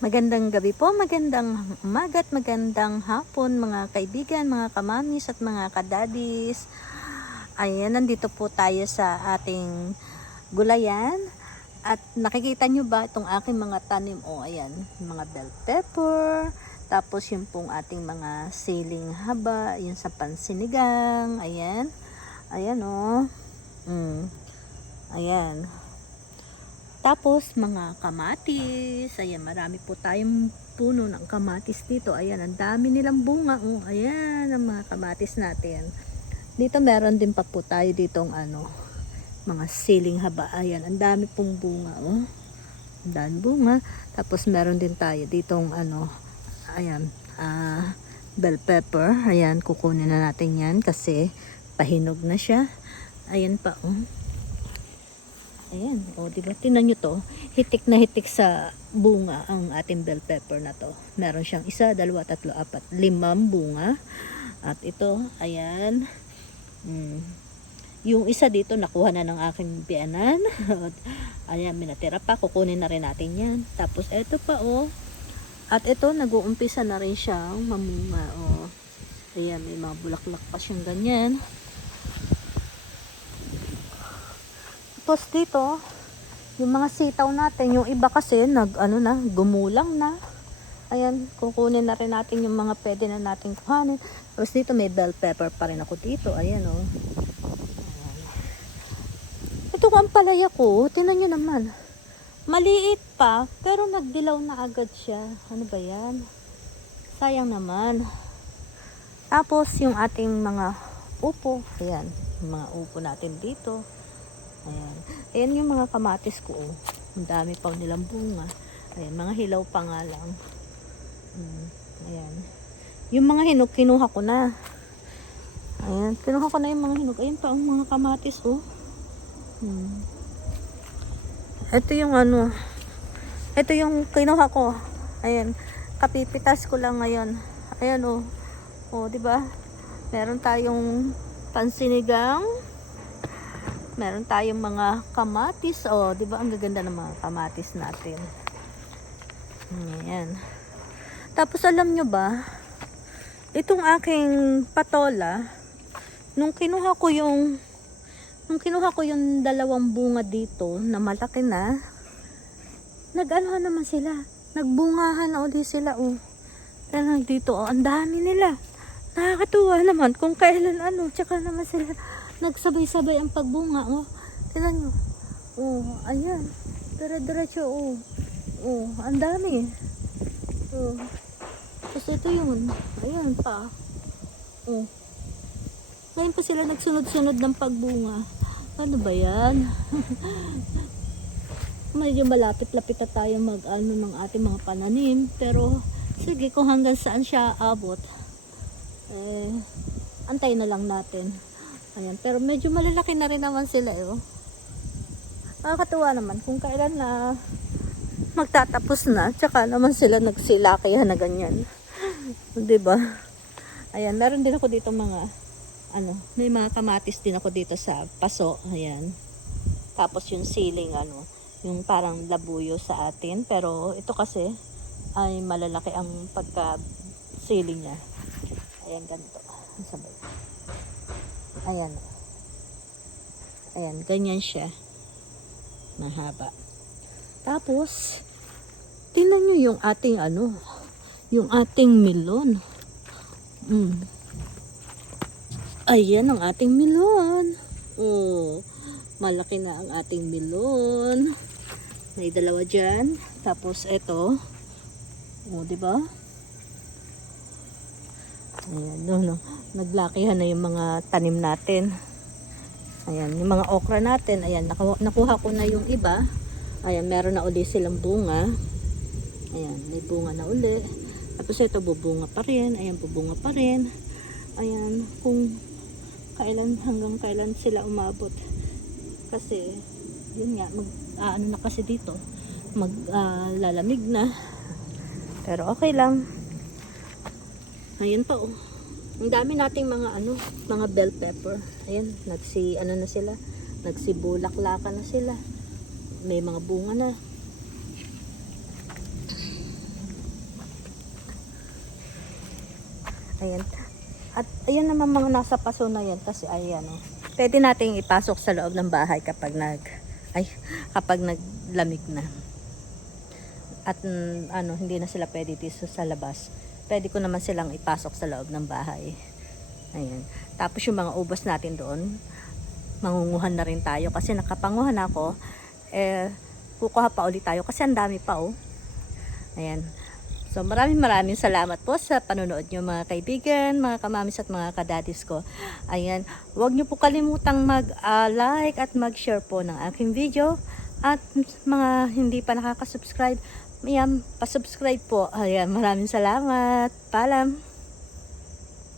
Magandang gabi po, magandang umaga at magandang hapon mga kaibigan, mga kamamis at mga kadadis. Ayan, nandito po tayo sa ating gulayan. At nakikita nyo ba itong aking mga tanim? O, ayan, mga bell pepper. Tapos yung pong ating mga siling haba, yung sa pansinigang. Ayan. Ayan o. Mm. Ayan. Tapos, mga kamatis. Ayan, marami po tayong puno ng kamatis dito. Ayan, ang dami nilang bunga. Oh, ayan, ang mga kamatis natin. Dito meron din pa po tayo ditong ano, mga siling haba. Ayan, ang dami pong bunga. Oh. Ang dami bunga. Tapos, meron din tayo ditong ano, ayan, ah, bell pepper. Ayan, kukunin na natin yan kasi pahinog na siya. Ayan pa, oh. Ayan, o di ba? Tingnan nyo to. Hitik na hitik sa bunga ang ating bell pepper na to. Meron siyang isa, dalawa, tatlo, apat, limang bunga. At ito, ayan. Mm. Yung isa dito, nakuha na ng aking biyanan. ayan, minatira pa. Kukunin na rin natin yan. Tapos, ito pa, oh. At ito, nag-uumpisa na rin siyang mamunga, oh. Ayan, may mga bulaklak pa siyang ganyan. Tapos dito, yung mga sitaw natin, yung iba kasi nag ano na, gumulang na. Ayan, kukunin na rin natin yung mga pwede na natin kuhanin. Tapos dito may bell pepper pa rin ako dito. Ayan. Oh. Ito ko ang palaya ko. Tinan nyo naman. Maliit pa, pero nagdilaw na agad siya. Ano ba yan? Sayang naman. Tapos yung ating mga upo. Ayan, mga upo natin dito. Ayan. Ayan yung mga kamatis ko. Oh. Ang dami pa nilang bunga. Ayan, mga hilaw pa nga lang. Hmm. Ayan. Yung mga hinog, kinuha ko na. Ayan, kinuha ko na yung mga hinog. Ayan pa ang mga kamatis, oh. Hmm. Ito yung ano. Ito yung kinuha ko. Ayan. Kapipitas ko lang ngayon. Ayan, oh. Oh, di ba? Meron tayong pansinigang meron tayong mga kamatis. Oh, 'di ba? Ang gaganda ng mga kamatis natin. Ayan. Tapos alam nyo ba, itong aking patola, nung kinuha ko yung nung kinuha ko yung dalawang bunga dito na malaki na, nag-ano naman sila. Nagbungahan na ulit sila, oh. Kaya dito, oh, ang dami nila. Nakakatuwa naman kung kailan ano, tsaka naman sila nagsabay-sabay ang pagbunga, oh. Tingnan nyo. Oh, ayan. Dire-diretso, oh. Oh, ang dami. Oh. Tapos ito yun. Ayan pa. Oh. Ngayon pa sila nagsunod-sunod ng pagbunga. Ano ba yan? Medyo malapit-lapit na tayo mag ano ng ating mga pananim. Pero, sige kung hanggang saan siya abot. Eh, antay na lang natin. Ayan, pero medyo malalaki na rin naman sila eh. Oh. Nakakatuwa naman kung kailan na magtatapos na. Tsaka naman sila nagsilakihan na ganyan. 'Di ba? Ayan, meron din ako dito mga ano, may mga kamatis din ako dito sa paso. Ayan. Tapos yung ceiling ano, yung parang labuyo sa atin. Pero ito kasi ay malalaki ang pagka ceiling niya. Ayan, ganito. Sabay. Ayan. Ayan, ganyan siya. Mahaba. Tapos, tingnan nyo yung ating ano, yung ating melon. Mm. Ayan ang ating melon. Oh, malaki na ang ating melon. May dalawa dyan. Tapos, ito. Oh, di ba? Ayan, no, no. Naglakihan na yung mga tanim natin. Ayan, yung mga okra natin. Ayan, nakuha, nakuha ko na yung iba. Ayan, meron na uli silang bunga. Ayan, may bunga na uli. Tapos ito, bubunga pa rin. Ayan, bubunga pa rin. Ayan, kung kailan hanggang kailan sila umabot. Kasi, yun nga, mag, ah, ano na kasi dito, mag ah, na. Pero okay lang. Ayan pa oh. Ang dami nating mga ano, mga bell pepper. Ayan, nagsi ano na sila, nagsibulaklakan na sila. May mga bunga na. Ayan. At ayan naman mga nasa paso na yan kasi ayan oh. Pwede nating ipasok sa loob ng bahay kapag nag ay kapag naglamig na. At mm, ano, hindi na sila pwede dito sa labas. Pwede ko naman silang ipasok sa loob ng bahay. Ayan. Tapos yung mga ubas natin doon, mangunguhan na rin tayo kasi nakapanguhan ako. Eh, kukuha pa ulit tayo kasi ang dami pa oh. Ayan. So maraming maraming salamat po sa panonood nyo mga kaibigan, mga kamamis at mga kadadis ko. Ayan, huwag nyo po kalimutang mag-like at mag-share po ng aking video. At mga hindi pa nakaka-subscribe, ayan, pa-subscribe po. Ayan, maraming salamat. Paalam.